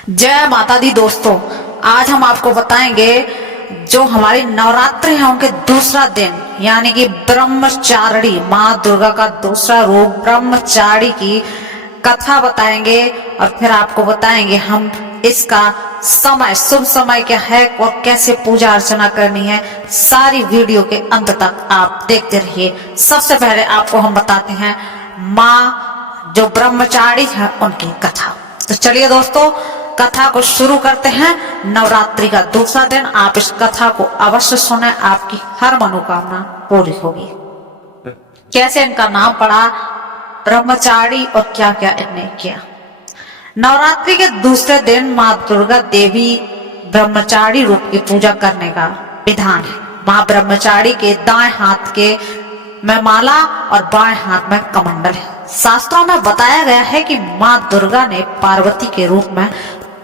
जय माता दी दोस्तों, आज हम आपको बताएंगे जो हमारी नवरात्रि है उनके दूसरा दिन यानी कि ब्रह्मचारिणी माँ दुर्गा का दूसरा रूप ब्रह्मचारिणी की कथा बताएंगे और फिर आपको बताएंगे हम इसका समय, शुभ समय क्या है और कैसे पूजा अर्चना करनी है। सारी वीडियो के अंत तक आप देखते रहिए। सबसे पहले आपको हम बताते हैं माँ जो ब्रह्मचारिणी है उनकी कथा। तो चलिए दोस्तों, कथा को शुरू करते हैं। नवरात्रि का दूसरा दिन, आप इस कथा को अवश्य सुने, आपकी हर मनोकामना पूरी होगी। कैसे इनका नाम पड़ा ब्रह्मचारिणी और क्या क्या इनने किया। नवरात्रि के दूसरे दिन माँ दुर्गा देवी ब्रह्मचारिणी रूप की पूजा करने का विधान है। माँ ब्रह्मचारिणी के दाएं हाथ के में माला और बाएं हाथ में कमंडल है। शास्त्रों में बताया गया है कि माँ दुर्गा ने पार्वती के रूप में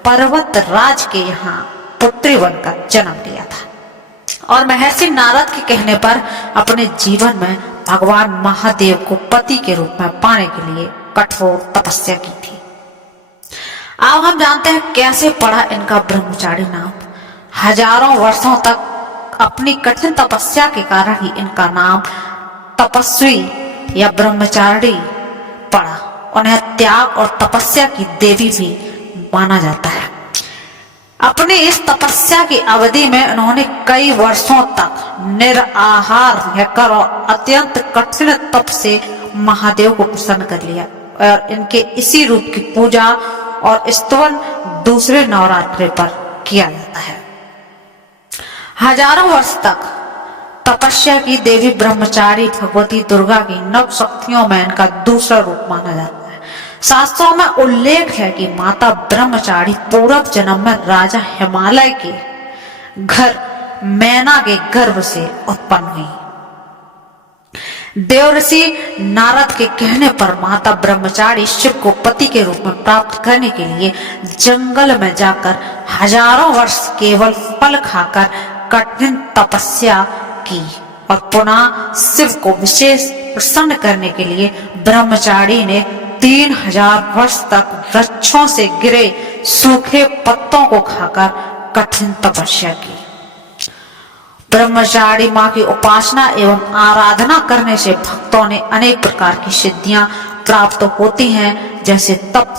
पर्वत राज के यहाँ पुत्री बनकर जन्म लिया था और महर्षि नारद के कहने पर अपने जीवन में भगवान महादेव को पति के रूप में पाने के लिए कठोर तपस्या की थी। अब हम जानते हैं कैसे पड़ा इनका ब्रह्मचारिणी नाम। हजारों वर्षों तक अपनी कठिन तपस्या के कारण ही इनका नाम तपस्वी या ब्रह्मचारिणी पड़ा। उन्हें त्याग और तपस्या की देवी भी माना जाता है। अपनी इस तपस्या की अवधि में उन्होंने कई वर्षों तक निराहार रहकर और अत्यंत कठिन तप से महादेव को प्रसन्न कर लिया और इनके इसी रूप की पूजा और स्तवन दूसरे नवरात्रि पर किया जाता है। हजारों वर्ष तक तपस्या की देवी ब्रह्मचारिणी भगवती दुर्गा की नव शक्तियों में इनका दूसरा रूप माना जाता है। शास्त्रों में उल्लेख है कि माता ब्रह्मचारिणी पूर्व जन्म में राजा हिमालय के घर मैना के गर्भ से उत्पन्न हुई। देवर्षि नारद के कहने पर माता ब्रह्मचारिणी शिव को पति के रूप में प्राप्त करने के लिए जंगल में जाकर हजारों वर्ष केवल फल खाकर कठिन तपस्या की और पुनः शिव को विशेष प्रसन्न करने के लिए ब्रह्मचारिणी ने 3000 वर्ष तक वृक्षों से गिरे सूखे पत्तों को खाकर कठिन तपस्या की। ब्रह्मचारिणी माँ की उपासना एवं आराधना करने से भक्तों ने अनेक प्रकार की सिद्धियां प्राप्त होती हैं, जैसे तप,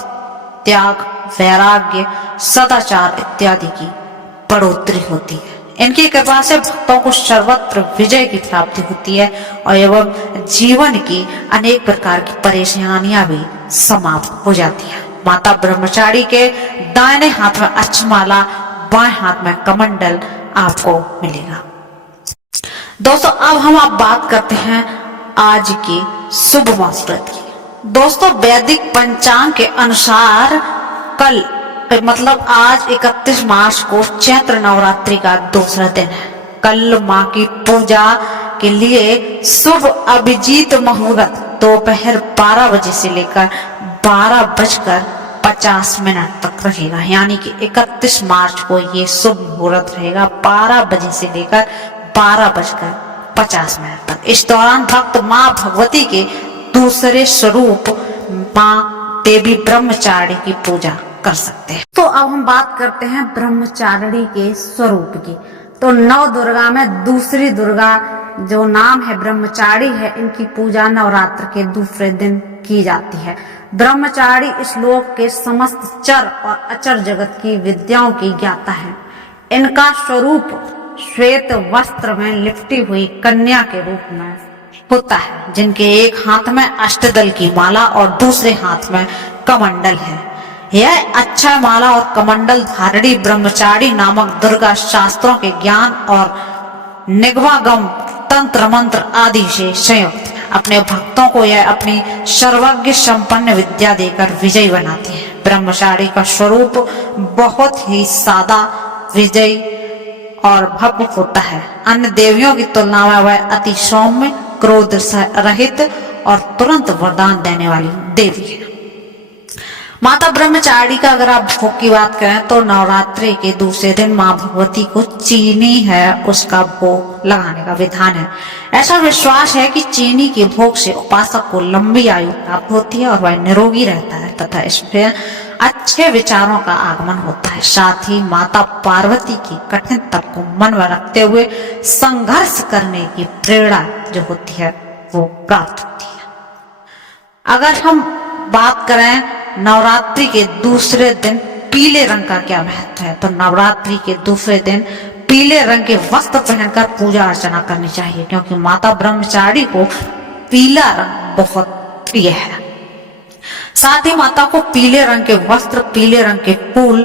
त्याग, वैराग्य, सदाचार इत्यादि की बढ़ोतरी होती है। इनकी कृपा से भक्तों को सर्वत्र विजय की प्राप्ति होती है और एवं जीवन की अनेक प्रकार की परेशानियां भी समाप्त हो जाती हैं। माता ब्रह्मचारिणी के दाहिने हाथ में अक्षमाला, बाएं हाथ में कमंडल आपको मिलेगा। दोस्तों, अब हम आप बात करते हैं आज की शुभ मुहूर्त की। दोस्तों, वैदिक पंचांग के अनुसार कल मतलब आज 31 मार्च को चैत्र नवरात्रि का दूसरा दिन है। कल माँ की पूजा के लिए शुभ अभिजीत मुहूर्त दोपहर 12 बजे से लेकर 12:50 तक रहेगा। यानी कि 31 मार्च को ये शुभ मुहूर्त रहेगा 12 बजे से लेकर 12:50 तक। इस दौरान भक्त माँ भगवती के दूसरे स्वरूप माँ देवी ब्रह्मचारिणी की पूजा कर सकते हैं। तो अब हम बात करते हैं ब्रह्मचारिणी के स्वरूप की। तो नव दुर्गा में दूसरी दुर्गा जो नाम है ब्रह्मचारिणी है, इनकी पूजा नवरात्र के दूसरे दिन की जाती है। ब्रह्मचारिणी इस लोक के समस्त चर और अचर जगत की विद्याओं की ज्ञाता है। इनका स्वरूप श्वेत वस्त्र में लिपटी हुई कन्या के रूप में होता है, जिनके एक हाथ में अष्टदल की माला और दूसरे हाथ में कमंडल है। यह अक्षय माला और कमंडल धारिणी ब्रह्मचारिणी नामक दुर्गा शास्त्रों के ज्ञान और निगमागम, तंत्र मंत्र आदि से संयुक्त है। अपने भक्तों को यह अपनी सर्वज्ञ संपन्न विद्या देकर विजयी बनाती है। ब्रह्मचारिणी का स्वरूप बहुत ही सादा, विजयी और भव्य होता है। अन्य देवियों की तुलना में वह अति सौम्य, क्रोध रहित और तुरंत वरदान देने वाली देवी है। माता ब्रह्मचारिणी का अगर आप भोग की बात करें तो नवरात्रि के दूसरे दिन माँ भगवती को चीनी है उसका भोग लगाने का विधान है। ऐसा विश्वास है कि चीनी के भोग से उपासक को लंबी आयु प्राप्त होती है और वह निरोगी रहता है तथा इसमें अच्छे विचारों का आगमन होता है। साथ ही माता पार्वती की कठिन तप को मन में रखते हुए संघर्ष करने की प्रेरणा जो होती है वो प्राप्त होती है। अगर हम बात करें नवरात्रि के दूसरे दिन पीले रंग का क्या महत्व है, तो नवरात्रि के दूसरे दिन पीले रंग के वस्त्र पहनकर पूजा अर्चना करनी चाहिए, क्योंकि माता ब्रह्मचारी को पीला रंग बहुत प्रिय है। साथ ही माता को पीले रंग के वस्त्र, पीले रंग के फूल,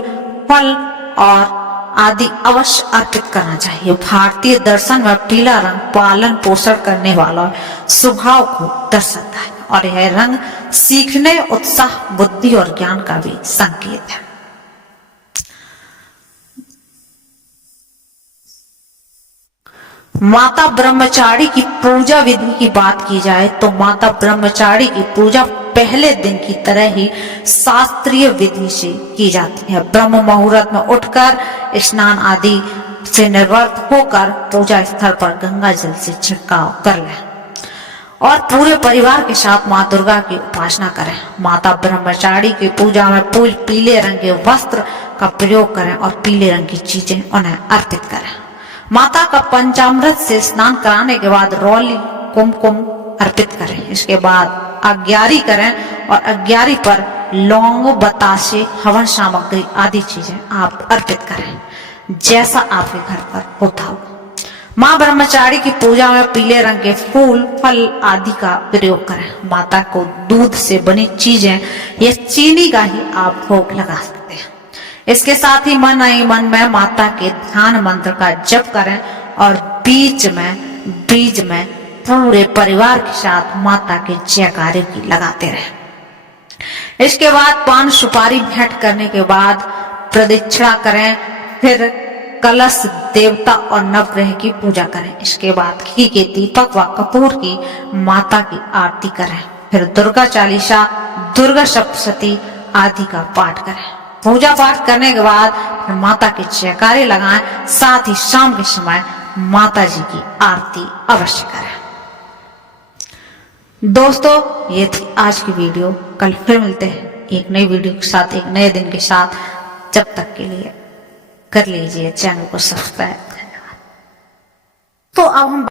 फल और आदि अवश्य अर्पित करना चाहिए। भारतीय दर्शन में पीला रंग पालन पोषण करने वाला स्वभाव को दर्शाता है और यह रंग सीखने, उत्साह, बुद्धि और ज्ञान का भी संकेत है। माता ब्रह्मचारी की पूजा विधि की बात की जाए तो माता ब्रह्मचारी की पूजा पहले दिन की तरह ही शास्त्रीय विधि से की जाती है। ब्रह्म मुहूर्त में उठकर स्नान आदि से निवृत्त होकर पूजा स्थल पर गंगा जल से छिड़काव कर लें और पूरे परिवार के साथ माँ दुर्गा की उपासना करें। माता ब्रह्मचारी की पूजा में पीले रंग के वस्त्र का प्रयोग करें और पीले रंग की चीजें उन्हें अर्पित करें। माता का पंचामृत से स्नान कराने के बाद रौली, कुमकुम अर्पित करें। इसके बाद अग्यारी करें और अग्यारी पर लौंग, बतासे, हवन सामग्री आदि चीजें आप अर्पित करें, जैसा आपके घर पर होता हो। माँ ब्रह्मचारी की पूजा में पीले रंग के फूल, फल आदि का प्रयोग करें। माता को दूध से बनी चीजें या चीनी का ही आप भोग लगा सकते हैं। इसके साथ ही मन ही मन में माता के ध्यान मंत्र का जप करें और बीच में पूरे परिवार के साथ माता के जयकारे की लगाते रहें। इसके बाद पान सुपारी भेंट करने के बाद प्रदक्षिणा करें, फिर कलश, देवता और नवग्रह की पूजा करें। इसके बाद घी के दीपक व कपूर की माता की आरती करें, फिर दुर्गा चालीसा, दुर्गा सप्तशती आदि का पाठ करें। पूजा पाठ करने के बाद फिर माता के जयकारे लगाएं। साथ ही शाम के समय माता जी की आरती अवश्य करें। दोस्तों, ये थी आज की वीडियो। कल फिर मिलते हैं एक नई वीडियो के साथ, एक नए दिन के साथ। जब तक के लिए कर लीजिए चैनल को सब्सक्राइब। तो अब हम